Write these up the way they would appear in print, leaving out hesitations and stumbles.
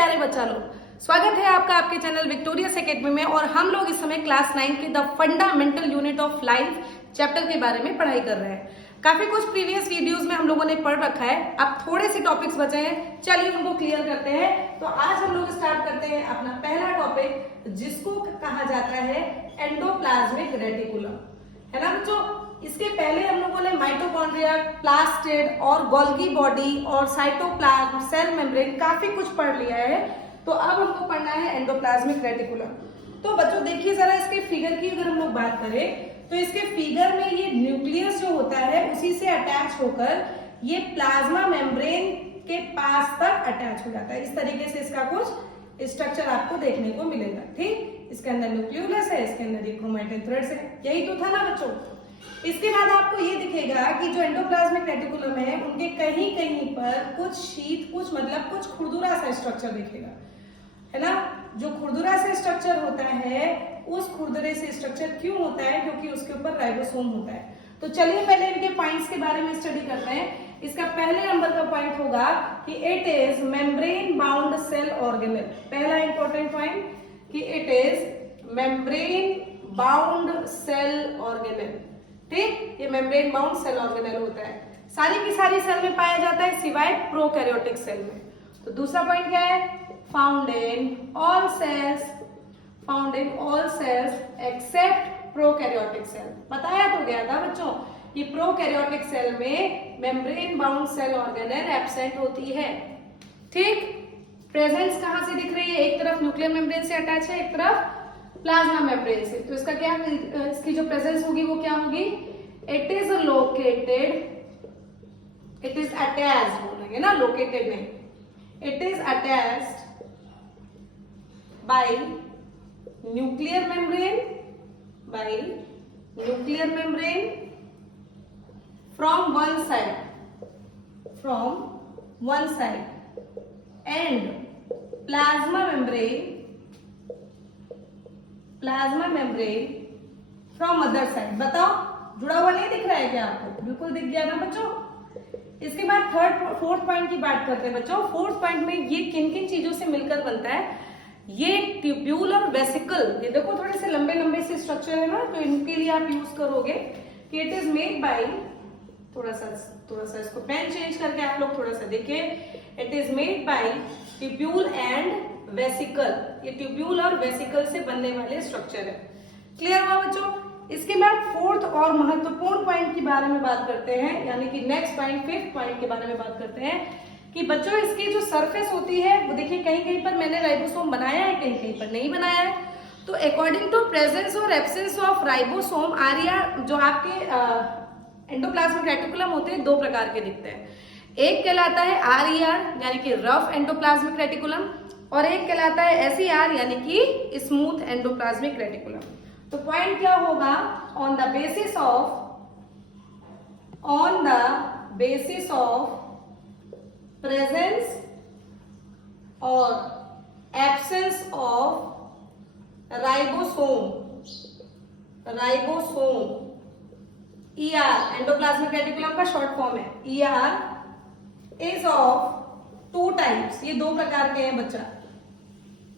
प्यारे बच्चा लोग, स्वागत है आपका आपके चैनल विक्टोरियस एकेडमी में। और हम लोग इस समय क्लास 9 के the fundamental unit of life chapter के बारे में पढ़ाई कर रहे हैं। काफी कुछ प्रीवियस वीडियोस में हम लोगों ने पढ़ रखा है, अब थोड़े से टॉपिक्स बचे हैं, चलिए उनको क्लियर करते हैं। तो आज हम लोग स्टार्ट करते हैं अपना पहला टॉपिक, जिसको कहा जाता है एंडोप्लाज्मिक रेटिकुलम, है ना बच्चों। इसके पहले हम लोगों ने माइटोकॉन्ड्रिया, प्लास्टिड और गोल्गी बॉडी और साइटोप्लाज्म, सेल मेम्ब्रेन काफी कुछ पढ़ लिया है। तो अब हमको पढ़ना है एंडोप्लाज्मिक रेटिकुलम। तो बच्चों देखिए जरा इसके फिगर की अगर हम लोग बात करें तो इसके फिगर में ये न्यूक्लियस जो होता है उसी से अटैच होकर ये प्लाज्मा मेम्ब्रेन के पास तक अटैच हो जाता है। इस तरीके से इसका कुछ स्ट्रक्चर आपको देखने को मिलेगा। ठीक, इसके अंदर न्यूक्लियोलस है, इसके अंदर क्रोमैटिन थ्रेड्स है, यही तो था ना बच्चों। इसके बाद आपको ये दिखेगा कि जो एंडोप्लाज्मिक रेटिकुलम है उनके कहीं कहीं पर कुछ शीट, कुछ मतलब कुछ खुरदुरा सा स्ट्रक्चर दिखेगा, है ना। जो खुरदुरा से स्ट्रक्चर होता है उस खुरदुरे से स्ट्रक्चर क्यों होता है? क्योंकि उसके ऊपर राइबोसोम होता है। तो चलिए पहले इनके पॉइंट्स के बारे में स्टडी करते हैं। इसका पहले नंबर का पॉइंट होगा कि it is membrane bound cell organelle. पहला इंपॉर्टेंट पॉइंट कि it is membrane bound cell organelle. ठीक, ये मेम्ब्रेन बाउंड सेल ऑर्गेनेल होता है, सारी की सारी सेल में पाया जाता है सिवाय प्रोकैरियोटिक सेल में। तो दूसरा पॉइंट क्या है? Found in all cells except prokaryotic cell. बताया तो गया था बच्चों कि प्रोकैरियोटिक सेल में membrane bound cell organelle absent होती है। ठीक, प्रेजेंस कहां से दिख रही है? एक तरफ न्यूक्लियर मेम्ब्रेन से अटैच है, एक तरफ प्लाज्मा मेम्ब्रेन से। तो इसका क्या, इसकी जो प्रेजेंस होगी वो क्या होगी? It is located, it is attached बोलेंगे ना, लोकेटेड नहीं, it is attached bye nuclear membrane from one side and plasma membrane from other side। बताओ जुड़ा हुआ नहीं दिख रहा है क्या आपको? बिल्कुल दिख गया ना बच्चों। इसके बाद फोर्थ पॉइंट की बात करते हैं बच्चों। फोर्थ पॉइंट में ये किन किन चीजों से मिलकर बनता है? ये ट्यूब्यूल और वेसिकल, ये देखो थोड़े से लंबे लंबे से स्ट्रक्चर है ना, तो इनके लिए आप यूज करोगे कि इट इज मेड बाय, थोड़ा सा इसको पेन चेंज करके आप लोग थोड़ा सा देखिए। It is made by tubule and vesicle. ये ट्यूब्यूल और वेसिकल से बनने वाले स्ट्रक्चर है। क्लियर हुआ बच्चों? इसके बाद फोर्थ और महत्वपूर्ण पॉइंट के बारे में बात करते हैं, यानी कि नेक्स्ट पॉइंट, फिफ्थ पॉइंट के बारे में बात करते हैं कि बच्चों इसकी जो सरफेस होती है वो देखिए कहीं कहीं पर मैंने राइबोसोम बनाया है, कहीं कहीं पर नहीं बनाया है। तो अकॉर्डिंग टू प्रेजेंस और एब्सेंस ऑफ राइबोसोम आरिया जो आपके एंडोप्लाज्मिक रेटिकुलम होते हैं दो प्रकार के दिखते हैं। एक कहलाता है आरईआर यानी कि रफ एंडोप्लाज्मिक रेटिकुलम, और एक कहलाता है एसईआर यानी कि स्मूथ एंडोप्लाज्मिक रेटिकुलम। तो पॉइंट क्या होगा? On the basis of presence और absence of ribosome ER endoplasmic reticulum का शॉर्ट फॉर्म है। ER is of two types, ये दो प्रकार के हैं बच्चा।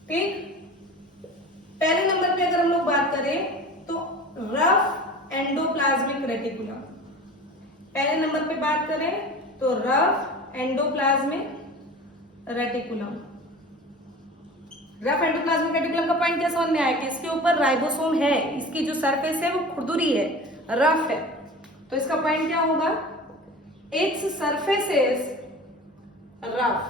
ठीक, पहले नंबर पे अगर हम लोग बात करें तो रफ एंडोप्लाज्मिक रेटिकुलम। पहले नंबर पे बात करें तो rough endoplasmic reticulum. Rough endoplasmic reticulum का पॉइंट क्या समझ में आया कि इसके ऊपर राइबोसोम है, इसकी जो सरफेस है वो खुरदुरी है, रफ है। तो इसका पॉइंट क्या होगा? Its surface is rough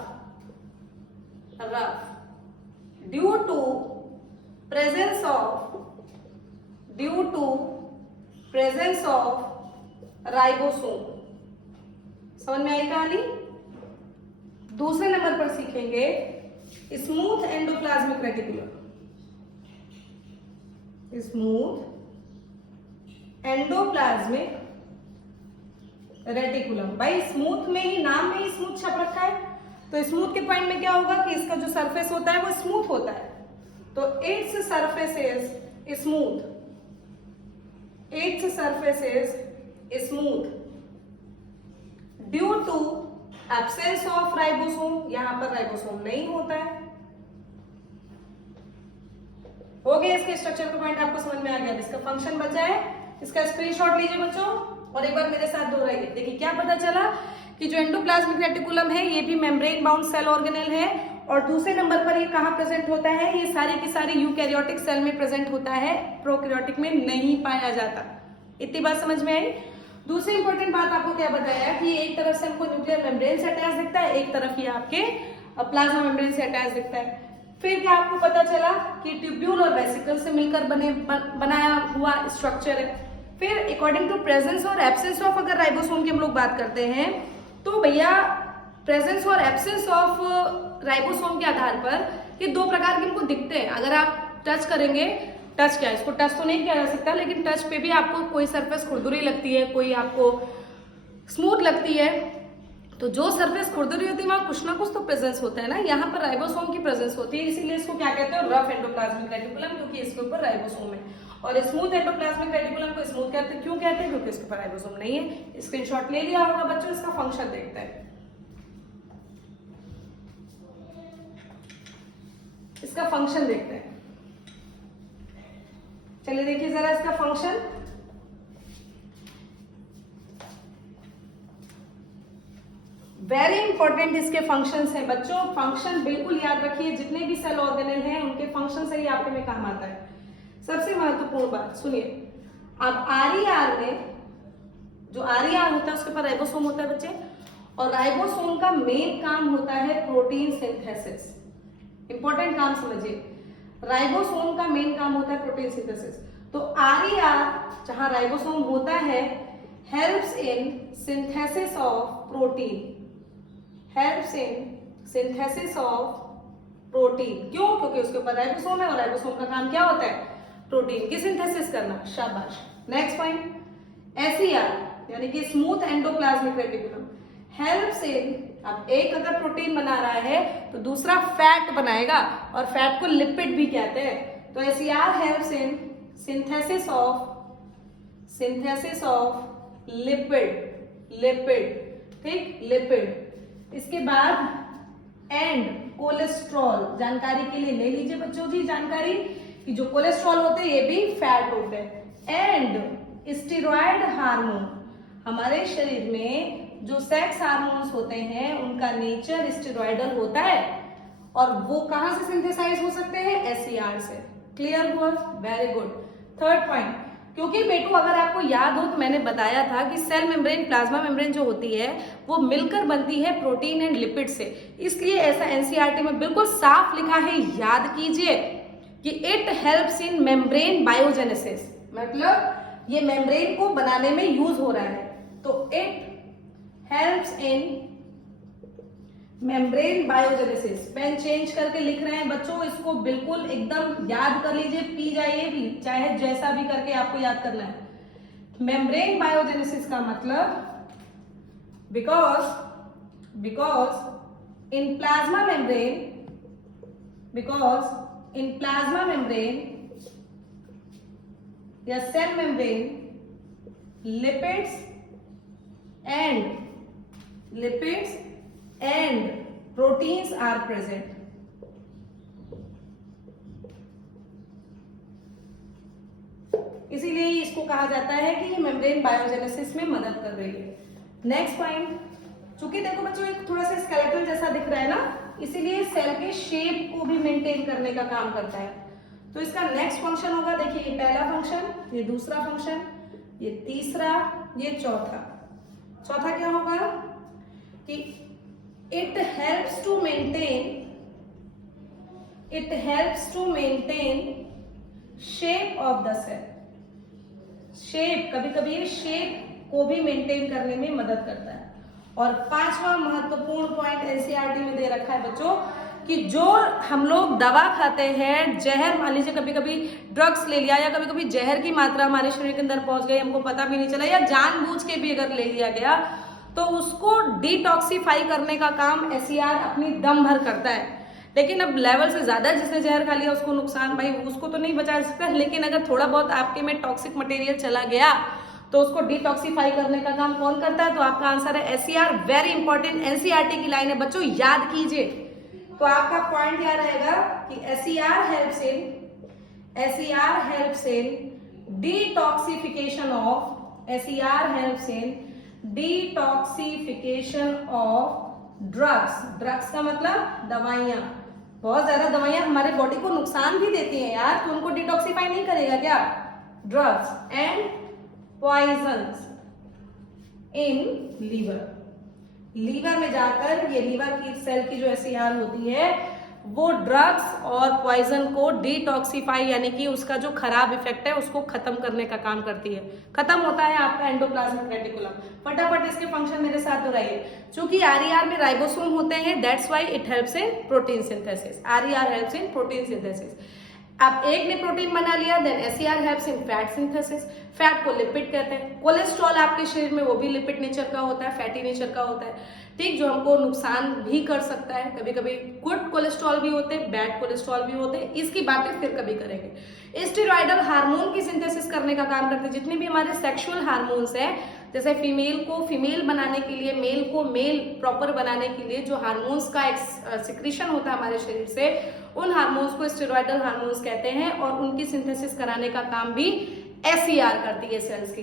due to presence of ribosome. समझ में आई कहानी? दूसरे नंबर पर सीखेंगे smooth endoplasmic reticulum. Smooth endoplasmic reticulum. भाई स्मूथ में ही, नाम में ही स्मूथ छप रखा है, तो स्मूथ के पॉइंट में क्या होगा कि इसका जो सरफेस होता है वो स्मूथ होता है। तो its surface is smooth due to absence of ribosome. यहां पर राइबोसोम नहीं होता है, हो गया, इसके स्ट्रक्चर का पॉइंट आपको समझ में आ गया। इसका फंक्शन बचा है, इसका स्क्रीनशॉट लीजिए बच्चों और एक बार मेरे साथ दोहराइए। देखिए क्या पता चला कि जो एंडोप्लाज्मिक रेटिकुलम है ये भी मेम्ब्रेन बाउंड सेल ऑर्गेनेल है, और दूसरे नंबर पर ये कहाँ प्रेजेंट होता है, ये सारी की सारी यूकैरियोटिक सेल में प्रेजेंट होता है, प्रोकैरियोटिक में नहीं पाया जाता। इतनी बात समझ में आई। दूसरी इंपॉर्टेंट बात आपको क्या बताया कि एक तरफ से हमको न्यूक्लियर मेम्ब्रेन से अटैच दिखता है, एक तरफ ये आपके प्लाज्मा मेम्ब्रेन से अटैच दिखता है। फिर क्या आपको पता चला कि ट्यूब्यूल और वेसिकल से मिलकर बनाया हुआ स्ट्रक्चर है। फिर अकॉर्डिंग टू प्रेजेंस और एब्सेंस ऑफ अगर राइबोसोम की हम लोग बात करते हैं तो भैया प्रेजेंस और एब्सेंस ऑफ राइबोसोम के आधार पर ये दो प्रकार के हमको दिखते हैं। अगर आप टच करेंगे, टच क्या है, इसको टच तो नहीं किया जा सकता, लेकिन टच पे भी आपको कोई सरफेस खुरदुरी लगती है, कोई आपको स्मूथ लगती है। तो जो सरफेस खुरदुरी होती है वहां कुछ ना कुछ तो प्रेजेंस होता है ना, यहाँ पर राइबोसोम की प्रेजेंस होती है, इसीलिए इसको क्या कहते हैं, रफ एंडोप्लाज्मिक रेटिकुलम, क्योंकि इसके ऊपर राइबोसोम है। और स्मूथ एंडोप्लाज्मिक रेटिकुलम को स्मूथ कहते हैं, क्यों कहते हैं, क्योंकि इसके ऊपर राइबोसोम नहीं है। स्क्रीनशॉट ले लिया होगा बच्चों, इसका फंक्शन देखते हैं। इसका फंक्शन देखते हैं, चलिए देखिए जरा इसका फंक्शन। वेरी इंपॉर्टेंट इसके फंक्शंस हैं बच्चों, फंक्शन बिल्कुल याद रखिए, जितने भी सेल ऑर्गेनेल हैं उनके फंक्शन से ही आपके में काम आता है। सबसे महत्वपूर्ण बात सुनिए, अब आरईआर में जो आरईआर होता है उसके ऊपर राइबोसोम होता है बच्चे, और राइबोसोम का मेन काम होता है प्रोटीन सिंथेसिस। इंपॉर्टेंट काम समझिए, राइबोसोम का मेन काम होता है प्रोटीन सिंथेसिस। तो आरईआर जहां राइबोसोम होता है helps in synthesis of protein, helps in synthesis of protein. क्यों? क्योंकि उसके ऊपर राइबोसोम है और राइबोसोम का काम क्या होता है, प्रोटीन की सिंथेसिस करना। शाबाश। नेक्स्ट पॉइंट, एसईआर यानी कि smooth endoplasmic reticulum helps in, अब एक अगर प्रोटीन बना रहा है तो दूसरा फैट बनाएगा, और फैट को लिपिड भी कहते हैं। तो SER helps in synthesis of lipid, ठीक, लिपिड। इसके बाद एंड कोलेस्ट्रॉल, जानकारी के लिए ले लीजिए बच्चों की जानकारी कि जो कोलेस्ट्रॉल होते हैं ये भी फैट होते हैं। एंड स्टेरॉयड हार्मोन, हमारे शरीर में जो सेक्स हार्मोन्स होते हैं उनका नेचर स्टेरॉयडल होता है, और वो कहां से सिंथेसाइज हो सकते हैं, एसईआर से। क्लियर हुआ? Very good. थर्ड पॉइंट, क्योंकि बेटू अगर आपको याद हो तो मैंने बताया था कि सेल मेम्ब्रेन, प्लाज्मा मेम्ब्रेन जो होती है वो मिलकर बनती है प्रोटीन एंड लिपिड से, इसलिए ऐसा एनसीईआरटी में बिल्कुल साफ लिखा है, याद कीजिए कि it helps in membrane biogenesis, मतलब ये मेम्ब्रेन को बनाने में यूज हो रहा है। तो it helps in membrane biogenesis. Pen change करके लिख रहे हैं बच्चों, इसको बिल्कुल एकदम याद कर लीजिए, पी जाइए भी, चाहे जैसा भी करके आपको याद करना है। मेम्ब्रेन बायोजेनेसिस का मतलब बिकॉज इन प्लाज्मा मेम्ब्रेन या cell membrane lipids and proteins are present. इसीलिए इसको कहा जाता है कि ये मेम्ब्रेन बायोजेनेसिस में मदद कर रही है। नेक्स्ट पॉइंट, चूंकि देखो बच्चों एक थोड़ा सा स्केलेटल जैसा दिख रहा है ना, इसीलिए सेल के शेप को भी मेंटेन करने का काम करता है। तो इसका नेक्स्ट फंक्शन होगा, देखिए ये पहला फंक्शन, ये दूसरा फंक्शन, ये तीसरा, ये चौथा। चौथा क्या होगा कि it helps to maintain shape of the cell. Shape, कभी कभी ये शेप को भी मेंटेन करने में मदद करता है। और पांचवा महत्वपूर्ण पॉइंट एनसीईआरटी में दे रखा है बच्चों कि जो हम लोग दवा खाते हैं, जहर, मान लीजिए कभी कभी ड्रग्स ले लिया या कभी कभी जहर की मात्रा हमारे शरीर के अंदर पहुंच गई, हमको पता भी नहीं चला, या जानबूझ के भी अगर ले लिया गया, तो उसको डिटॉक्सिफाई करने का काम एसईआर अपनी दम भर करता है। लेकिन अब लेवल से ज्यादा जिसने जहर खा लिया उसको नुकसान, भाई उसको तो नहीं बचा सकता, लेकिन अगर थोड़ा बहुत आपके में टॉक्सिक मटेरियल चला गया तो उसको डिटॉक्सिफाई करने का काम कौन करता है? तो आपका आंसर है एसईआर। वेरी इंपॉर्टेंट एनसीईआरटी की लाइन है बच्चों, याद कीजिए। तो आपका पॉइंट क्या रहेगा कि SER helps in SER helps in detoxification of drugs का मतलब दवाइयां। बहुत ज्यादा दवाइयां हमारे बॉडी को नुकसान भी देती हैं यार, तो उनको डिटॉक्सिफाई नहीं करेगा क्या? Drugs and poisons in liver में जाकर ये लीवर की सेल की जो SER होती है वो ड्रग्स और पॉइजन को डिटॉक्सिफाई यानी कि उसका जो खराब इफेक्ट है उसको खत्म करने का काम करती है। खत्म होता है आपका एंडोप्लाज्मिक रेटिकुलम। फटाफट इसके फंक्शन मेरे साथ दोहराइए। चूंकि RER में राइबोसोम होते हैं, that's why it helps in protein synthesis. RER helps in protein synthesis. अब एक ने प्रोटीन बना लिया, then SER helps in fat synthesis. Fat को लिपिड कहते हैं। कोलेस्ट्रॉल आपके शरीर में वो भी लिपिड नेचर का होता है, फैटी नेचर का होता है, ठीक, जो हमको नुकसान भी कर सकता है। कभी कभी गुड कोलेस्ट्रॉल भी होते हैं, बैड कोलेस्ट्रॉल भी होते हैं, इसकी बातें फिर कभी करेंगे। स्टेरॉइडल हार्मोन की सिंथेसिस करने का काम करते हैं। जितने भी हमारे सेक्सुअल हार्मोन्स हैं, जैसे फीमेल को फीमेल बनाने के लिए, मेल को मेल प्रॉपर बनाने के लिए जो हार्मोन्स का एक सिक्रीशन होता है हमारे शरीर से, उन हार्मोन्स को स्टेरॉइडल हार्मोन्स कहते हैं और उनकी सिंथेसिस कराने का काम भी SER करती है सेल्स की।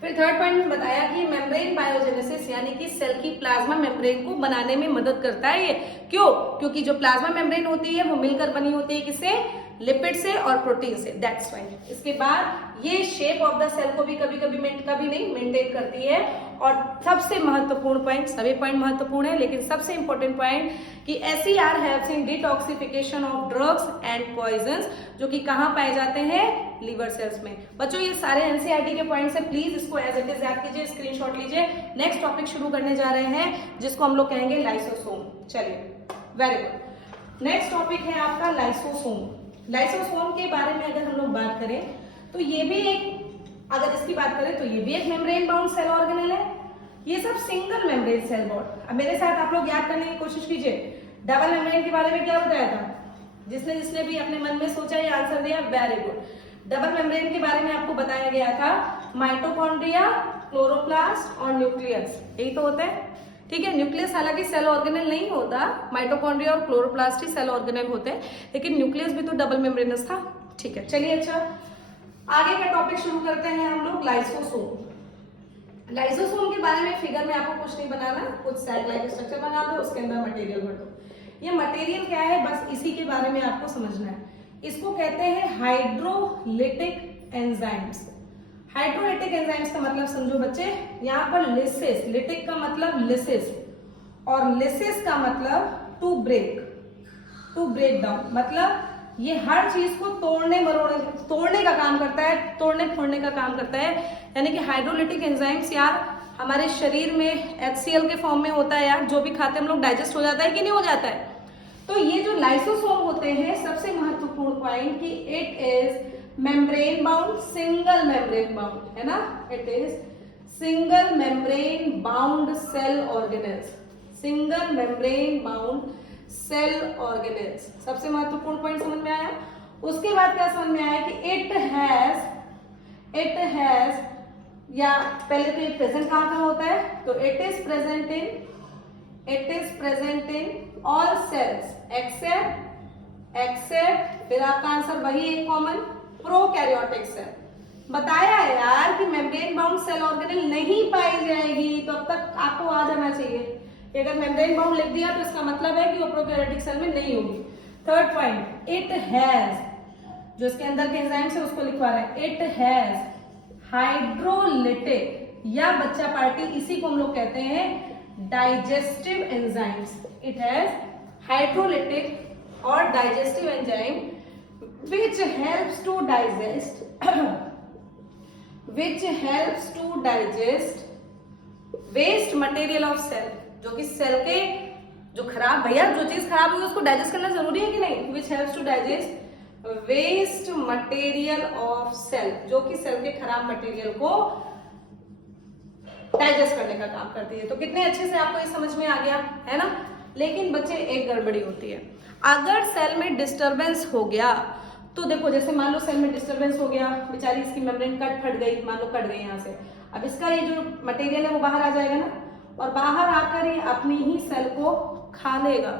फिर थर्ड पॉइंट में बताया कि मेम्ब्रेन बायोजेनेसिस यानी कि सेल की प्लाज्मा मेम्ब्रेन को बनाने में मदद करता है ये। क्यों? क्योंकि जो प्लाज्मा मेम्ब्रेन होती है वो मिलकर बनी होती है किससे? लिपिड से और प्रोटीन से, दैट्स वाई। इसके बाद ये शेप ऑफ द सेल को भी कभी नहीं मेंटेन करती है। और सबसे महत्वपूर्ण पॉइंट, सभी पॉइंट महत्वपूर्ण है लेकिन सबसे इंपॉर्टेंट पॉइंट कि SER helps in detoxification of drugs and poisons, जो कि कहाँ पाए जाते हैं? लीवर सेल्स में। बच्चों ये सारे NCERT के पॉइंट्स है, प्लीज इसको एज इट इज याद कीजिए, स्क्रीनशॉट लीजिए। नेक्स्ट टॉपिक शुरू करने जा रहे हैं जिसको हम लोग कहेंगे लाइसोसोम। चलिए, वेरी गुड। नेक्स्ट टॉपिक है आपका लाइसोसोम। लाइसोसोम के बारे में अगर हम लोग बात करें तो ये भी एक, अगर इसकी बात करें तो ये भी एक मेम्ब्रेन बाउंड सेल ऑर्गेनेल है। ये सब सिंगल मेम्ब्रेन सेल बॉन्ड। अब मेरे साथ आप लोग याद करने की कोशिश कीजिए, डबल मेम्ब्रेन के बारे में क्या बताया था? जिसने भी अपने मन में सोचा ये आंसर दिया, वेरी गुड। डबल मेम्ब्रेन के बारे में आपको बताया गया था माइटोकॉन्ड्रिया, क्लोरोप्लास्ट और न्यूक्लियस, यही तो होता है, ठीक है। न्यूक्लियस हालांकि सेल ऑर्गेनेल नहीं होता, माइटोकॉन्ड्रिया और क्लोरोप्लास्ट ही सेल ऑर्गेनेल होते हैं, लेकिन न्यूक्लियस भी तो डबल मेम्ब्रेनस था, ठीक है। चलिए अच्छा, आगे का टॉपिक शुरू करते हैं हम लोग लाइसोसोम। लाइसोसोम के बारे में फिगर में आपको कुछ नहीं बनाना, कुछ सेल लाइक स्ट्रक्चर बना दो, उसके अंदर मटेरियल भर दो। ये मटेरियल क्या है, बस इसी के बारे में आपको समझना है। इसको कहते हैं हाइड्रोलिटिक एंजाइम्स। हाइड्रोलिटिक एंजाइम्स का मतलब समझो बच्चे, यहाँ पर लिसिस, लिटिक का मतलब लिसिस और लिसिस का मतलब टू ब्रेक डाउन, मतलब ये हर चीज को तोड़ने का काम करता है, तोड़ने फोड़ने का काम करता है। यानी कि हाइड्रोलिटिक एंजाइम्स यार हमारे शरीर में HCl के फॉर्म में होता है यार, जो भी खाते हम लोग डाइजेस्ट हो जाता है कि नहीं हो जाता है। तो ये जो लाइसोसोम होते हैं, सबसे महत्वपूर्ण पॉइंट कि it is membrane bound, single membrane bound, है ना, it is single membrane bound cell organelles, single membrane bound cell organelles. सबसे महत्वपूर्ण पॉइंट समझ में आया। उसके बाद क्या समझ में आया कि इट हैज या पहले तो ये प्रेजेंट कहाँ कहाँ होता है, तो it is present in all cells except फिर आपका आंसर वही एक कॉमन, प्रोकैरियोटिक सेल। बताया है यार कि मेम्ब्रेन बाउंड सेल ऑर्गेनेल नहीं पाई जाएगी, तो अब तक आपको आ जाना चाहिए। अगर मेम्ब्रेन बाउंड लिख दिया तो इसका मतलब है कि वो प्रोकैरियोटिक सेल में नहीं होगी। थर्ड पॉइंट, इट हैज, जो इसके अंदर के एंजाइम्स है उसको लिखवा रहे हैं, इट हैज हाइड्रोलिटिक या बच्चा पार्टी, इसी को हम लोग कहते हैं digestive enzymes. It has hydrolytic और digestive enzyme which helps to digest waste material of cell, जो कि सेल के जो खराब, भैया जो चीज खराब हुई उसको डाइजेस्ट करना जरूरी है कि नहीं, which helps to digest waste material of cell, जो कि सेल के खराब मटेरियल को डाइजेस्ट करने का काम करती है। तो कितने अच्छे से आपको ये समझ में आ गया है ना। लेकिन बच्चे एक गड़बड़ी होती है, अगर सेल में डिस्टरबेंस हो गया तो देखो, जैसे मान लो सेल में डिस्टरबेंस हो गया, बेचारी इसकी मेम्ब्रेन फट गई, मान लो कट गई यहाँ से, अब इसका ये जो मटेरियल है वो बाहर आ जाएगा ना, और बाहर आकर ये अपनी ही सेल को खा लेगा,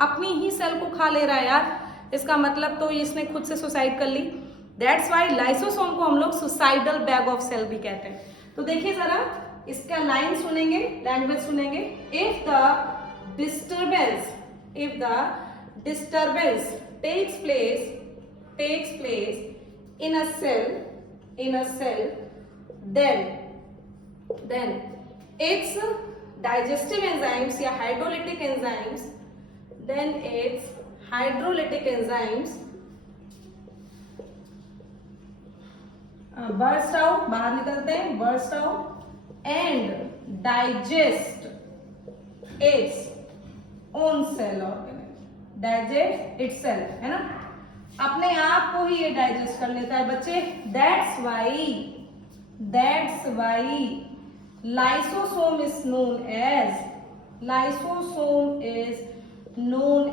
अपनी ही सेल को खा ले रहा है यार। इसका मतलब तो इसने खुद से सुसाइड कर ली। दैट्स वाई लाइसोसोम को हम लोग सुसाइडल बैग ऑफ सेल भी कहते हैं। तो देखिए जरा इसका लाइन सुनेंगे, लैंग्वेज सुनेंगे। If the disturbance takes place in a cell then its digestive enzymes या hydrolytic enzymes burst out, बाहर निकलते हैं, burst out and digest its own cell organelle, digest itself, है ना, अपने आप को ही ये डाइजेस्ट कर लेता है बच्चे। That's why lysosome is known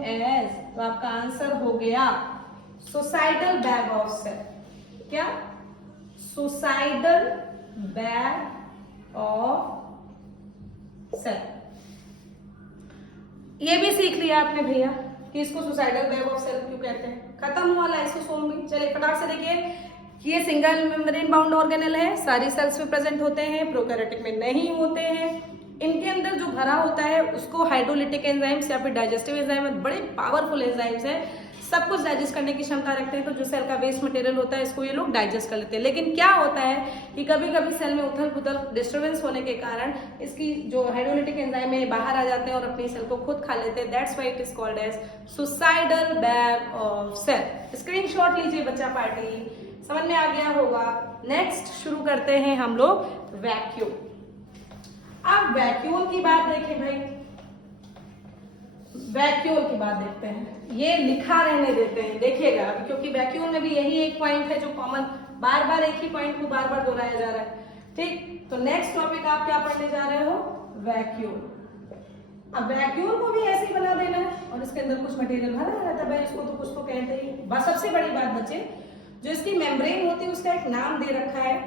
as, तो आपका आंसर हो गया सुसाइडल बैग ऑफ सेल। क्या? Suicidal bag of cell. ये भी सीख लिया आपने भैया कि इसको सुसाइडल बैग ऑफ सेल क्यों कहते हैं। खत्म हुआ लाइसोसोम भी। चलिए फटाक से देखिए कि ये सिंगल मेम्ब्रेन बाउंड ऑर्गेनेल है, सारी सेल्स में प्रेजेंट होते हैं, प्रोकैरियोटिक में नहीं होते हैं। इनके अंदर जो भरा होता है उसको हाइड्रोलिटिक एंजाइम्स या फिर डाइजेस्टिव एंजाइम, बड़े पावरफुल एंजाइम्स हैं, सब कुछ डाइजेस्ट करने की क्षमता रखते हैं। तो जो सेल का वेस्ट मटेरियल होता है इसको ये लोग डाइजेस्ट कर लेते हैं। लेकिन क्या होता है कि कभी कभी सेल में उथल पुथल डिस्टर्बेंस होने के कारण इसकी जो हाइड्रोलिटिक एंजाइम है बाहर आ जाते हैं और अपनी सेल को खुद खा लेते हैं। That's why it is called as suicidal bag of cell. Screenshot लीजिए बच्चा पार्टी, समझ में आ गया होगा। नेक्स्ट शुरू करते हैं हम लोग वैक्यूल। अब वैक्यूल की बात देखें भाई, वैक्यूल की बात देखते हैं। ये लिखा रहने देते हैं, देखिएगा, क्योंकि वैक्यूल में भी यही एक पॉइंट है जो कॉमन, बार बार एक ही पॉइंट को बार बार दोहराया जा रहा है। ठीक, तो नेक्स्ट टॉपिक आप क्या पढ़ने जा रहे हो? वैक्यूल। अब वैक्यूल को भी ऐसे ही बना देना है और इसके अंदर कुछ मटेरियल भरा रहता है भाई, इसको तो कुछ तो कहते ही। बस सबसे बड़ी बात बच्चे, जो इसकी मेम्ब्रेन होती है उसका एक नाम दे रखा है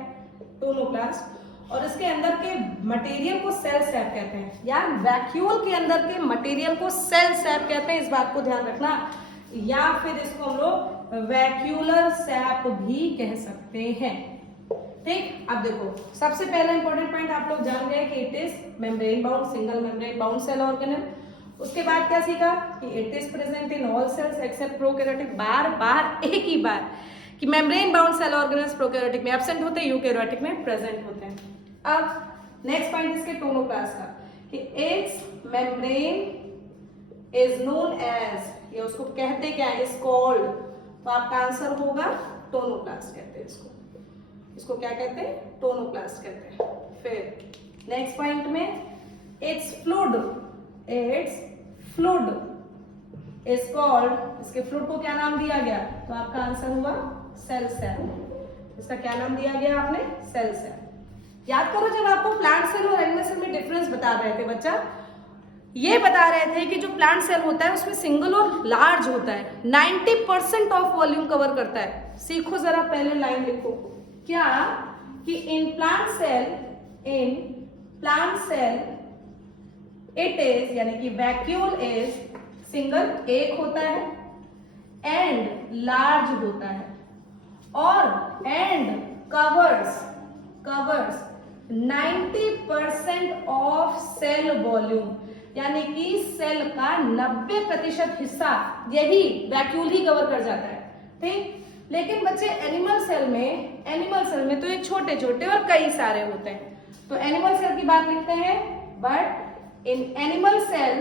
टोनोप्लास्ट, और इसके अंदर के मटेरियल को सेल सैप कहते हैं। यार वैक्यूल के अंदर के मटेरियल को सेल सैप कहते हैं, इस बात को ध्यान रखना। या फिर इसको हम लोग वैक्यूलर सैप भी कह सकते हैं। ठीक, अब देखो सबसे पहला इंपॉर्टेंट पॉइंट आप लोग जान गए कि it is membrane bound, single membrane bound cell organelle. उसके बाद क्या सीखा कि it is present in all cells except prokaryotic. बार बार एक ही बार कि membrane bound cell organelles prokaryotic में एब्सेंट होते हैं, यूकैरियोटिक में प्रेजेंट होते हैं। अब नेक्स्ट पॉइंट इसके टोनोप्लास्ट का कि its membrane is known as, ये उसको कहते क्या है? इज कॉल्ड, तो आपका आंसर होगा टोनोप्लास्ट कहते हैं इसको। इसको क्या कहते हैं? टोनोप्लास्ट कहते हैं। फिर नेक्स्ट पॉइंट में इट्स फ्लूइड इज कॉल्ड, इसके फ्लूइड को क्या नाम दिया गया? तो आपका आंसर हुआ सेल सेल। इसका क्या नाम दिया गया आपने? Cell cell. याद करो जब आपको प्लांट सेल और एनिमल सेल में डिफरेंस बता रहे थे बच्चा, ये बता रहे थे कि जो प्लांट सेल होता है उसमें सिंगल और लार्ज होता है, 90% ऑफ वॉल्यूम कवर करता है। सीखो जरा, पहले लाइन लिखो क्या कि in plant cell it is, यानी कि वैक्यूल इज सिंगल, एक होता है, एंड लार्ज होता है, और and covers 90% of cell volume, यानी कि सेल का 90% हिस्सा यही वैक्यूल ही कवर कर जाता है। ठीक, लेकिन बच्चे एनिमल सेल में तो ये छोटे छोटे और कई सारे होते हैं। तो एनिमल सेल की बात लिखते हैं, but in animal cell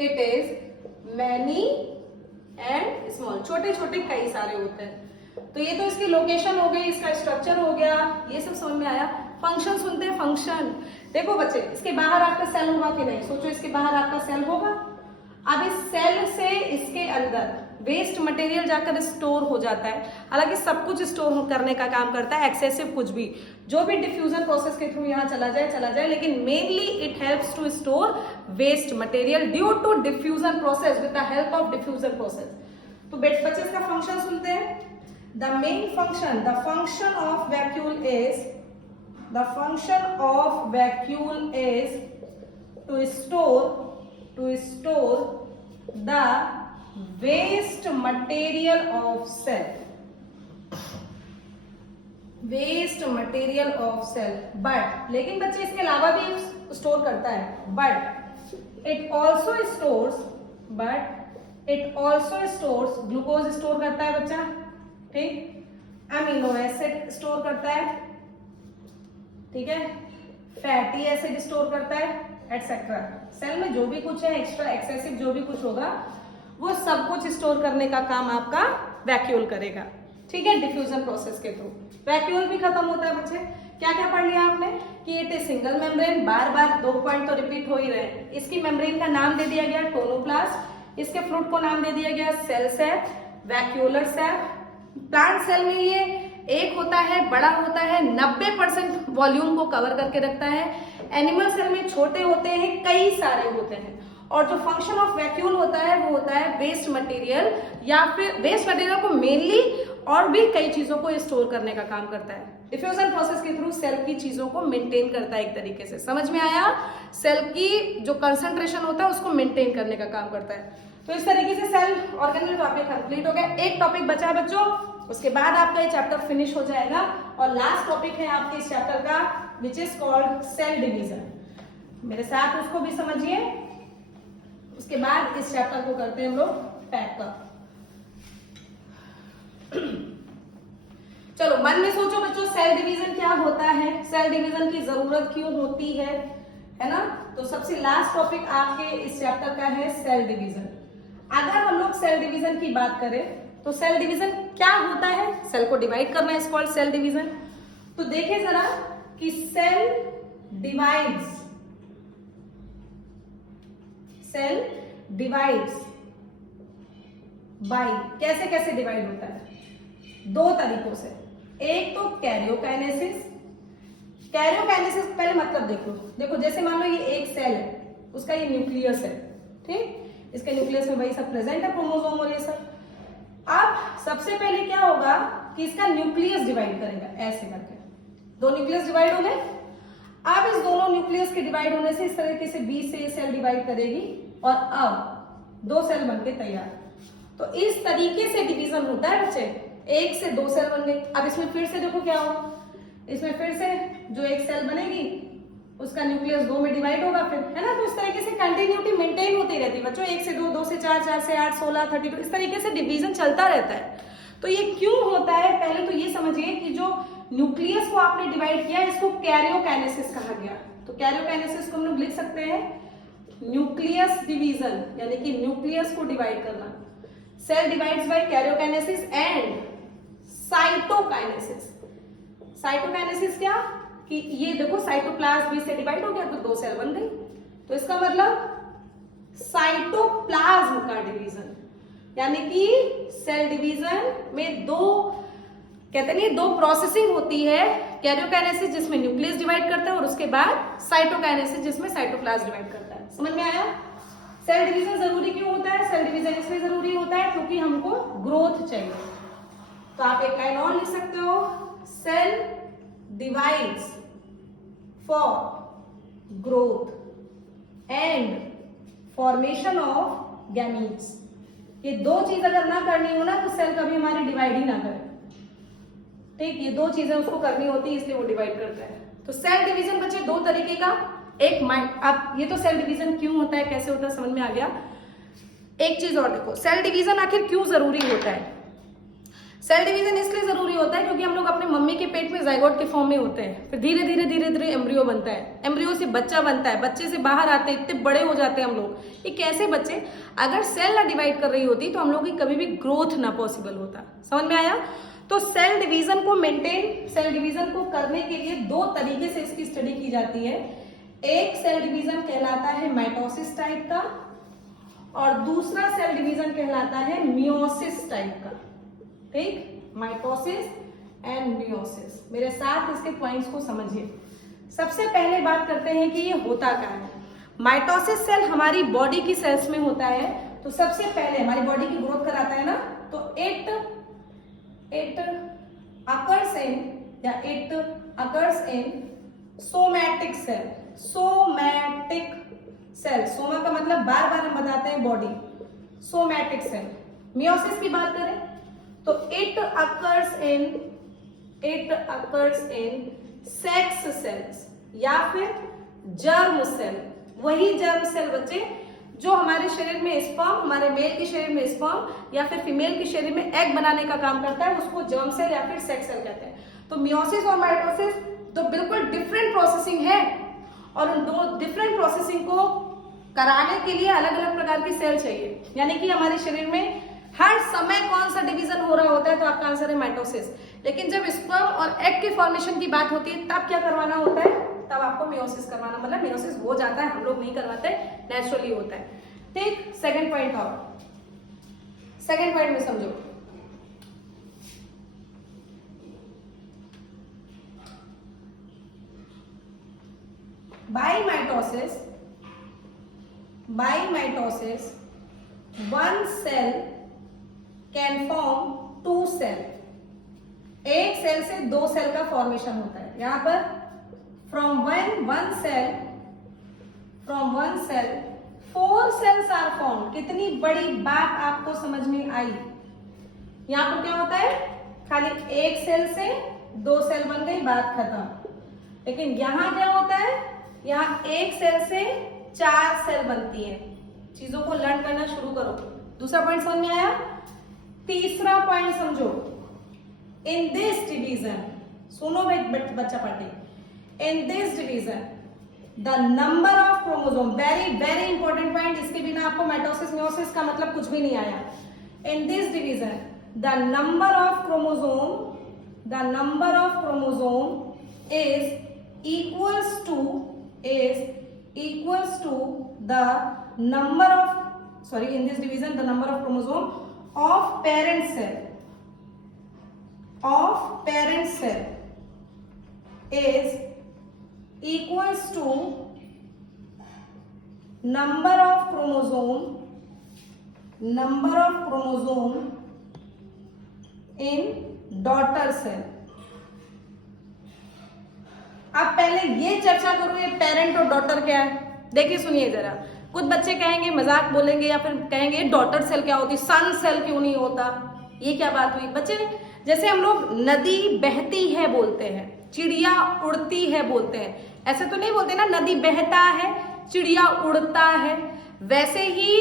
it is many and small, छोटे छोटे कई सारे होते हैं। तो ये तो इसकी लोकेशन हो गई, इसका स्ट्रक्चर हो गया, ये सब समझ में आया। फंक्शन सुनते हैं, फंक्शन देखो बच्चे, इसके बाहर आपका सेल होगा कि नहीं? सोचो इसके बाहर आपका सेल होगा। अब इस सेल से इसके अंदर वेस्ट मटेरियल जाकर स्टोर हो जाता है। हालांकि सब कुछ स्टोर करने का काम करता है, एक्सेसिव कुछ भी, जो भी डिफ्यूजन प्रोसेस के थ्रू यहाँ चला जाए, लेकिन mainly it helps to store waste material due to diffusion process, with the help of diffusion process. तो बच्चे इसका फंक्शन सुनते हैं। The main function, the function of vacuole is to store the waste material of cell, waste material of cell. But लेकिन बच्चे इसके अलावा भी स्टोर करता है, but it also stores glucose store करता है बच्चा, ठीक, अमीनो एसिड स्टोर करता है, ठीक है, फैटी एसिड स्टोर करता है, एटसेट्रा। सेल में जो भी कुछ है एक्स्ट्रा एक्सेसिव जो भी कुछ होगा वो सब कुछ स्टोर करने का काम आपका वैक्यूल करेगा, ठीक है, डिफ्यूजन प्रोसेस के थ्रू। वैक्यूल भी खत्म होता है बच्चे। क्या क्या पढ़ लिया आपने कि it is single membrane, bar bar 2 point तो रिपीट हो ही रहे हैं। इसकी मेम्ब्रेन का नाम दे दिया गया टोनोप्लास्ट, इसके फ्लूइड को नाम दे दिया गया cell sac, vacuolar sac. Plant cell में ये एक होता है, बड़ा होता है, 90% वॉल्यूम को कवर करके रखता है। एनिमल सेल में छोटे होते हैं, कई सारे होते हैं। और जो फंक्शन ऑफ वैक्यूल होता है वो होता है वेस्ट मटेरियल, या फिर वेस्ट मटेरियल को मेनली और भी कई चीजों को स्टोर करने का काम करता है। डिफ्यूजन प्रोसेस के थ्रू सेल की चीजों को मेंटेन करता है एक तरीके से। समझ में आया? सेल की जो कंसंट्रेशन होता है उसको मेंटेन करने का काम करता है। तो इस तरीके से सेल ऑर्गेनेल टॉपिक कंप्लीट हो गया। एक टॉपिक बचा है बच्चों, उसके बाद आपका ये चैप्टर फिनिश हो जाएगा। और लास्ट टॉपिक है आपके इस चैप्टर का which is called cell division. मेरे साथ उसको भी समझिए, उसके बाद इस चैप्टर को करते हैं हम लोग पैक कर। चलो मन में सोचो बच्चों, सेल डिवीजन क्या होता है, सेल डिवीजन की जरूरत क्यों होती है ना? तो सबसे लास्ट टॉपिक आपके इस चैप्टर का है सेल डिवीजन। अगर हम लोग सेल डिवीजन की बात करें तो सेल डिवीजन क्या होता है? सेल को डिवाइड करना इज कॉल्ड सेल डिवीजन। तो देखिए जरा कि सेल डिवाइड्स बाय, कैसे कैसे डिवाइड होता है? 2 तरीकों से। एक तो कैरियोकाइनेसिस। कैरियोकाइनेसिस पहले मतलब देखो जैसे मान लो ये एक सेल है, उसका ये न्यूक्लियस है, ठीक, इसके न्यूक्लियस में वही सब प्रेजेंट है, क्रोमोसोम और ये सब। अब सबसे पहले क्या होगा कि इसका न्यूक्लियस डिवाइड करेगा, ऐसे करके 2 न्यूक्लियस डिवाइड हो गए। अब इस दोनों न्यूक्लियस के डिवाइड होने से इस तरीके से 20 से ये सेल डिवाइड करेगी और अब 2 सेल बनके तैयार। तो इस तरीके से डिवीजन होता है बच्चे, 1 से 2 सेल बन गई। अब इसमें फिर से देखो क्या होगा, इसमें फिर से जो एक सेल बनेगी उसका न्यूक्लियस 2 में डिवाइड होगा फिर, है ना? तो इस तरीके से कंटिन्यूटी मेंटेन होती रहती है बच्चों, 1 से 2, 2 से 4, 4 से 8, 16, 32, इस तरीके से डिवीजन चलता रहता है। तो ये क्यों होता है, पहले तो ये समझिए कि जो न्यूक्लियस को आपने डिवाइड किया इसको कैरियोकाइनेसिस कहा गया। तो कैरियोकाइनेसिस को हम लोग लिख सकते हैं न्यूक्लियस डिवीजन, यानी कि न्यूक्लियस को डिवाइड करना। Cell divides by karyokinesis and cytokinesis. Cytokinesis क्या कि ये देखो साइटोप्लाज्म भी से डिवाइड हो गया तो 2 सेल बन गई। तो इसका मतलब साइटोप्लाज्म का डिवीजन, यानी कि सेल डिवीजन में 2 कहते नहीं 2 प्रोसेसिंग होती है। कैरियोकाइनेसिस जिसमें न्यूक्लियस डिवाइड करता है और उसके बाद साइटोकाइनेसिस जिसमें साइटोप्लाज्म डिवाइड करता है। समझ में आया? सेल डिवीजन जरूरी क्यों होता है? सेल डिवीजन इसलिए जरूरी होता है क्योंकि हमको ग्रोथ चाहिए। तो आप एक लाइन और लिख सकते हो, cell divides for growth and formation of gametes. ये 2 चीज अगर ना करनी हो ना तो सेल कभी हमारी डिवाइड ही ना करे, ठीक, ये 2 चीजें उसको करनी होती है इसलिए वो डिवाइड करता है। तो सेल डिवीजन बच्चे 2 तरीके का, एक माइंड। अब ये तो सेल डिवीजन क्यों होता है, कैसे होता है, समझ में आ गया। एक चीज और देखो, सेल डिवीजन आखिर क्यों जरूरी होता है? सेल डिवीजन इसलिए जरूरी होता है क्योंकि हम लोग अपने मम्मी के पेट में जाइगोट के फॉर्म में होते हैं, फिर धीरे धीरे धीरे धीरे एम्ब्रियो बनता है, एम्ब्रियो से बच्चा बनता है, बच्चे से बाहर आते हैं, इतने बड़े हो जाते हैं हम लोग। ये कैसे बच्चे, अगर सेल ना डिवाइड कर रही होती तो हम लोग की कभी भी ग्रोथ ना पॉसिबल होता। समझ में आया? तो सेल डिवीजन को मेंटेन, सेल डिवीजन को करने के लिए 2 तरीके से इसकी स्टडी की जाती है। एक सेल डिवीजन कहलाता है माइटोसिस टाइप का और दूसरा सेल डिवीजन कहलाता है मियोसिस टाइप का, ठीक, माइटोसिस एंड मियोसिस। मेरे साथ इसके पॉइंट्स को समझिए। सबसे पहले बात करते हैं कि ये होता क्या है। माइटोसिस सेल हमारी बॉडी की सेल्स में होता है। तो सबसे पहले हमारी बॉडी की ग्रोथ कराता है ना, तो it occurs in somatic cell। Soma का मतलब बार बार हम बताते हैं बॉडी, सोमैटिक सेल। मियोसिस की बात करें तो it occurs in sex cells या फिर जर्म सेल। वही जर्म सेल बच्चे जो हमारे शरीर में स्पर्म, हमारे मेल के शरीर में स्पर्म या फिर फीमेल के शरीर में एग बनाने का काम करता है, उसको जर्म सेल या फिर सेक्स सेल कहते हैं। तो मियोसिस और माइटोसिस तो बिल्कुल डिफरेंट प्रोसेसिंग है और उन दो डिफरेंट प्रोसेसिंग को कराने के लिए अलग अलग प्रकार की सेल चाहिए। यानी कि हमारे शरीर में हर समय कौन सा डिवीजन हो रहा होता है, तो आपका आंसर है माइटोसिस। लेकिन जब स्पर्म और एग के फॉर्मेशन की बात होती है तब क्या करवाना होता है, तब आपको मियोसिस करवाना, मतलब मियोसिस हो जाता है, हम लोग नहीं करवाते, नेचुरली होता है। ठीक, सेकंड पॉइंट और सेकंड पॉइंट में समझो। By mitosis, one cell can form two cell। एक सेल से दो सेल का फॉर्मेशन होता है। यहां पर from one cell four cells are formed। कितनी बड़ी बात आपको समझ में आई। यहां पर क्या होता है, खाली एक सेल से दो सेल बन गई, बात खत्म। लेकिन यहां क्या होता है, यहाँ एक सेल से चार सेल बनती है। चीजों को लर्न करना शुरू करो। दूसरा पॉइंट समझ में आया। तीसरा पॉइंट समझो। इन दिस डिवीजन, सुनो बच्चा party, in this division the number of chromosome, very very important point, इसके बिना आपको माइटोसिस मियोसिस का मतलब कुछ भी नहीं आया। इन this division the number of chromosome is equals to the number of, sorry, in this division the number of chromosome of parent cell is equals to number of chromosome in daughter cell। अब पहले ये चर्चा करो, ये parent और daughter क्या है। देखिए सुनिए जरा, कुछ बच्चे कहेंगे, मजाक बोलेंगे या फिर कहेंगे डॉटर सेल क्या होती, सन सेल क्यों नहीं होता, ये क्या बात हुई। बच्चे जैसे हम लोग नदी बहती है बोलते हैं, चिड़िया उड़ती है बोलते हैं, ऐसे तो नहीं बोलते ना नदी बहता है चिड़िया उड़ता है। वैसे ही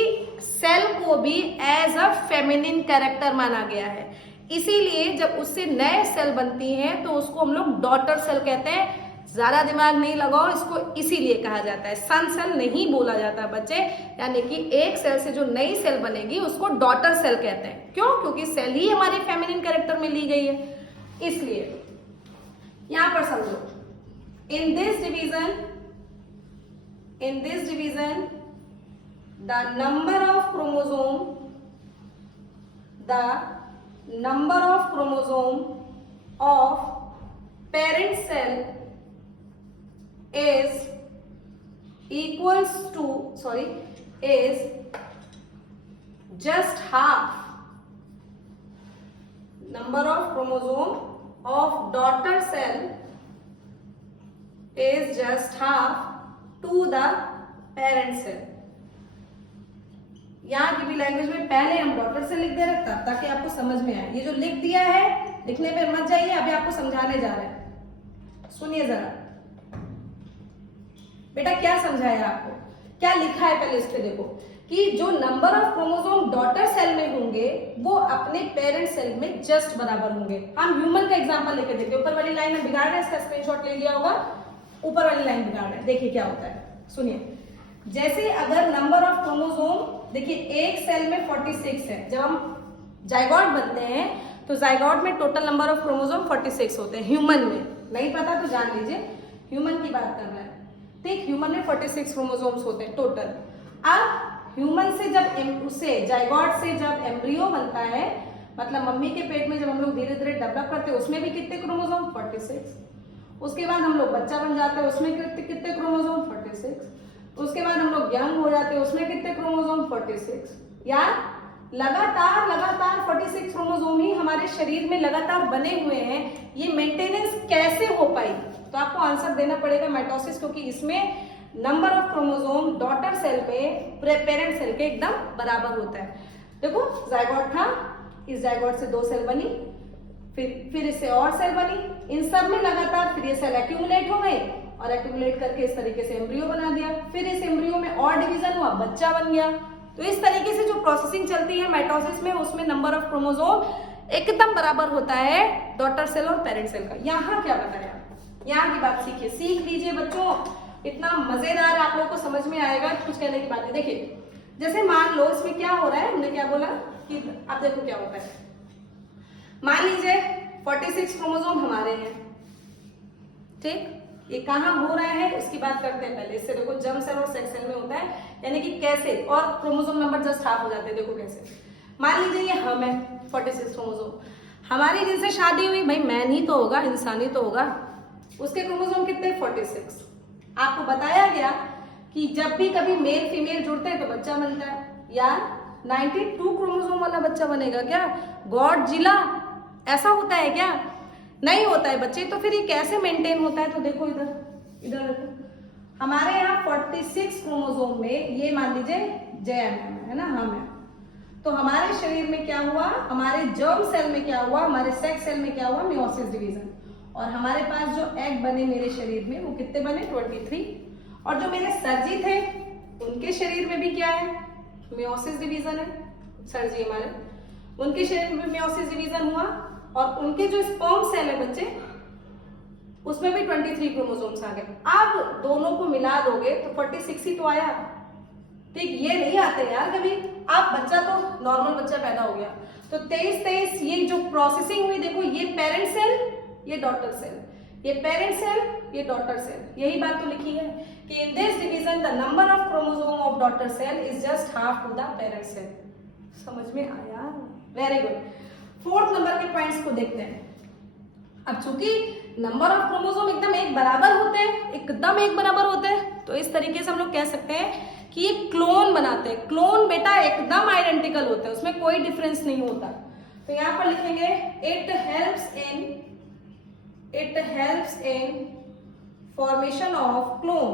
सेल को भी एज अ फेमिनिन कैरेक्टर माना गया है, इसीलिए जब उससे नए सेल बनती हैं तो उसको हम लोग डॉटर सेल कहते हैं। ज्यादा दिमाग नहीं लगाओ, इसको इसीलिए कहा जाता है, सन सेल नहीं बोला जाता बच्चे। यानी कि एक सेल से जो नई सेल बनेगी उसको डॉटर सेल कहते हैं। क्यों? क्योंकि सेल ही हमारे फेमिनिन कैरेक्टर में ली गई है, इसलिए। यहां पर समझो, in this division the number of chromosome of parent cell is just half number of chromosome of daughter cell is just half to the parent cell। यहाँ की भी लैंग्वेज में पहले हम डॉटर से लिख दे रहे तब ताकि आपको समझ में आए। ये जो लिख दिया है लिखने पे मत जाइए, अभी आपको समझाने जा रहे हैं। सुनिए जरा बेटा, क्या समझाया आपको, क्या लिखा है, पहले इस पे देखो कि जो number of chromosome daughter cell में होंगे वो अपने पेरेंट सेल में जस्ट बराबर होंगे। हम ह्यूमन का एग्जांपल लेके देखते हैं। ऊपर वाली लाइन में बिगाड़ रहे हैं, इसका स्क्रीनशॉट ले लिया होगा, ऊपर वाली लाइन बिगाड़ रहे हैं। देखिए क्या होता है, सुनिए। जैसे अगर नंबर ऑफ क्रोमोसोम, देखिए एक सेल में 46 है। जब हम जाइगोट बनते हैं तो जाइगोट में टोटल नंबर ऑफ क्रोमोसोम 46 होते हैं। ह्यूमन में नहीं पता तो जान लीजिए, ह्यूमन की बात कर रहे हैं। ठीक, ह्यूमन में 46 क्रोमोसोम्स होते हैं टोटल। अब ह्यूमन से जब उससे जाइगोट से जब एम्ब्रियो बनता है, मतलब मम्मी के पेट में जब हम लोग धीरे धीरे डेवलप करते हैं, उसमें भी कितने क्रोमोसोम 46। उसके बाद हम लोग बच्चा बन जाते हैं, उसमें कितने क्रोमोसोम 46। उसके बाद हम लोग यंग हो जाते हैं, उसमें कितने क्रोमोसोम 46। या लगातार 46 क्रोमोसोम ही हमारे शरीर में लगातार बने हुए हैं। ये मेंटेनेंस कैसे हो पाई, तो आपको आंसर देना पड़ेगा माइटोसिस, क्योंकि इसमें number of chromosome daughter cell पे पेरेंट सेल के एकदम बराबर होता है। देखो जायगोट था, इस जायगोट से 2 सेल बनी, फिर इससे और सेल बनी, इन सब में लगातार फिर ये सेल एक्यूमुलेट हो गए और एक्यूमुलेट करके इस तरीके से एम्ब्रियो बना दिया, फिर इस एम्ब्रियो में और डिवीजन हुआ, बच्चा बन गया। तो इस तरीके से जो प्रोसेसिंग चलती है माइटोसिस में, उसमें नंबर ऑफ क्रोमोसोम एकदम बराबर होता है डॉटर सेल और पेरेंट सेल का। यहाँ क्या बताया, यहाँ की बात सीखिए, सीख लीजिए बच्चों, इतना मजेदार आप लोग को समझ में आएगा, कुछ कहने की बात नहीं। देखिए जैसे मान लो इसमें क्या हो रहा है, हमने क्या बोला कि अब देखो क्या होता है। मान लीजिए 46 क्रोमोसोम हमारे हैं, ठीक, ये कहाँ हो रहा है उसकी बात करते हैं पहले। इससे देखो जर्म सेल और सेक्स सेल में होता है, यानी कि कैसे, और क्रोमोसोम नंबर जस्ट हाफ हो जाते हैं। देखो कैसे, मान लीजिए ये हम है 46 क्रोमोसोम, हमारी जिनसे शादी हुई, भाई मैन ही तो होगा, इंसान ही तो होगा, उसके क्रोमोसोम कितने 46। आपको बताया गया कि जब भी कभी मेल फीमेल जुड़ते हैं तो बच्चा बनता है, यार 92 क्रोमोसोम वाला बच्चा बनेगा क्या, गॉड जिला, ऐसा होता है क्या, नहीं होता है बच्चे। तो फिर ये कैसे मेंटेन होता है, तो देखो इधर देखो, हमारे यहाँ 46 क्रोमोसोम में ये मान लीजिए JM है ना, हम है, तो हमारे शरीर में क्या हुआ, हमारे जर्म सेल में क्या हुआ, हमारे सेक्स सेल में क्या हुआ, मियोसिस डिवीजन, और हमारे पास जो एग बने मेरे शरीर में वो कितने बने 23, और जो मेरे सर्जी थे उनके शरीर में भी क्या है, मियोसिस डिवीजन है, सर्जी हमारे, उनके शरीर में मियोसिस डिवीजन हुआ, और उनके जो स्पर्म सेल है बच्चे उसमें भी 23 क्रोमोसोम्स आ गए। अब दोनों को मिला दोगे तो 46 ही तो आया, ठीक, ये नहीं आते यार कभी। अब बच्चा तो नॉर्मल बच्चा पैदा हो गया, तो 23 ये जो प्रोसेसिंग हुई, देखो ये पेरेंट सेल, ये डॉटर सेल, ये पेरेंट सेल, ये डॉटर सेल, यही बात तो लिखी है कि in this division the number of chromosome of daughter cell is just half to the parent cell. समझ में आया, वेरी गुड। 4th नंबर के पॉइंट्स को देखते हैं। अब चूंकि नंबर ऑफ क्रोमोसोम एकदम एक बराबर होते हैं, एकदम एक बराबर होते हैं, तो इस तरीके से हम लोग कह सकते हैं कि ये क्लोन बनाते हैं। क्लोन बेटा एकदम आइडेंटिकल होते हैं, उसमें कोई डिफरेंस नहीं होता। तो यहां पर लिखेंगे it helps in formation of clone,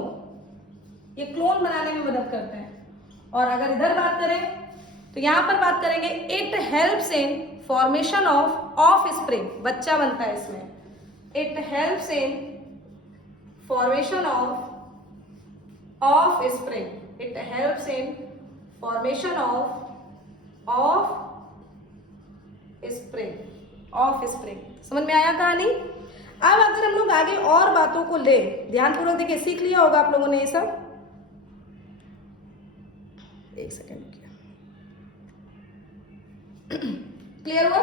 ये क्लोन बनाने में मदद करते हैं। और अगर इधर बात करें तो यहां पर बात करेंगे it helps in formation of spring, बच्चा बनता है इसमें। It helps in formation of spring, it helps in formation of spring. समझ में आया कहानी। अब अगर हम लोग आगे और बातों को ले, ध्यानपूर्वक देखिए, सीख लिया होगा आप लोगों ने ये सब। एक सेकेंड क्लियर हुआ।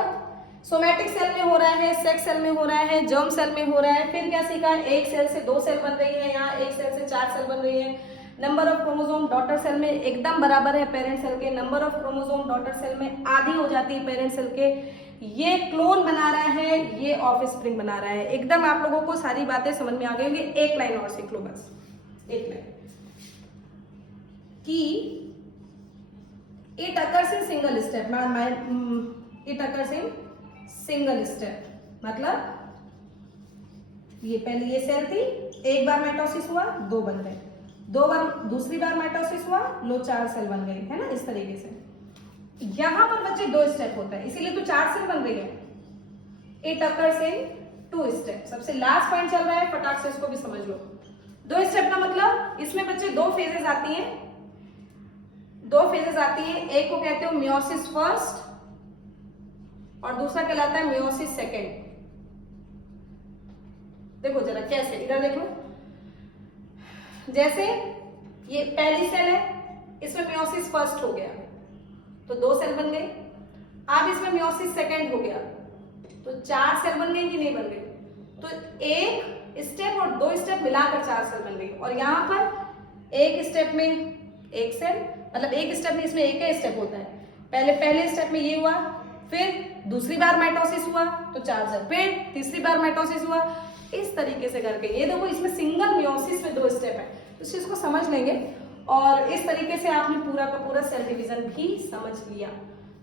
सोमैटिक सेल में हो रहा है, सेक्स सेल में हो रहा है, जर्म सेल में हो रहा है। फिर क्या सीखा, एक सेल से 2 सेल बन रही है, यहाँ एक सेल से 4 सेल बन रही है। Number of chromosome daughter cell में एकदम बराबर है पेरेंट सेल के, number of chromosome daughter cell में आधी हो जाती है पेरेंट सेल के। ये क्लोन बना रहा है, ये ऑफ स्प्रिंग बना रहा है। एकदम आप लोगों को सारी बातें समझ में आ गई होंगी। एक लाइन और सीख लो बस, एक लाइन, कि it occurs in single step, it occurs in single step, मतलब ये पहले ये सेल थी, एक बार माइटोसिस हुआ 2 बन गए, 2 बार दूसरी बार माइटोसिस हुआ, लो 4 सेल बन गए, है ना, इस तरीके से। यहां पर बच्चे 2 स्टेप होता है, इसीलिए तो 4 सेल बन रही है। It occurs in 2 step. सबसे लास्ट पॉइंट चल रहा है, फटाक से इसको भी समझ लो। 2 स्टेप का मतलब इसमें बच्चे 2 फेजेस आती हैं, 2 फेजेस आती है। एक को कहते हो मियोसिस फर्स्ट और दूसरा कहलाता है मियोसिस सेकेंड। देखो जरा कैसे, इधर देखो, जैसे ये पहली सेल है, इसमें मियोसिस फर्स्ट हो गया तो 2 सेल बन गई। अब इसमें मियोसिस सेकेंड हो गया तो 4 सेल बन गई कि नहीं बन गई, तो एक स्टेप और 2 स्टेप मिलाकर 4 सेल बन गई। और यहाँ पर एक स्टेप में एक सेल, मतलब एक स्टेप में इसमें एक ही स्टेप होता है। पहले स्टेप में ये हुआ, फिर दूसरी बार माइटोसिस हुआ तो 4 सेल, फिर तीसरी बार माइटोसिस हुआ, इस तरीके से करके। ये देखो इसमें सिंगल मियोसिस में 2 स्टेप है, तो इस चीज को समझ लेंगे। और इस तरीके से आपने पूरा का पूरा सेल डिवीजन भी समझ लिया।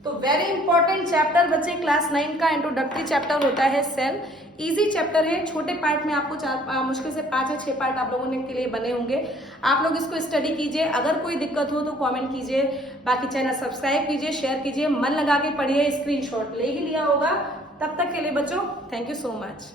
तो वेरी इंपॉर्टेंट चैप्टर बच्चे क्लास 9 का इंट्रोडक्टरी चैप्टर होता है सेल। इजी चैप्टर है, छोटे पार्ट में आपको मुश्किल से 5 या 6 पार्ट आप लोगों ने के लिए बने होंगे। आप लोग इसको स्टडी कीजिए, अगर कोई दिक्कत हो तो कमेंट कीजिए, बाकी चैनल सब्सक्राइब कीजिए, शेयर कीजिए, मन लगा के पढ़िए, स्क्रीनशॉट ले ही लिया होगा। तब तक के लिए बच्चों थैंक यू सो मच।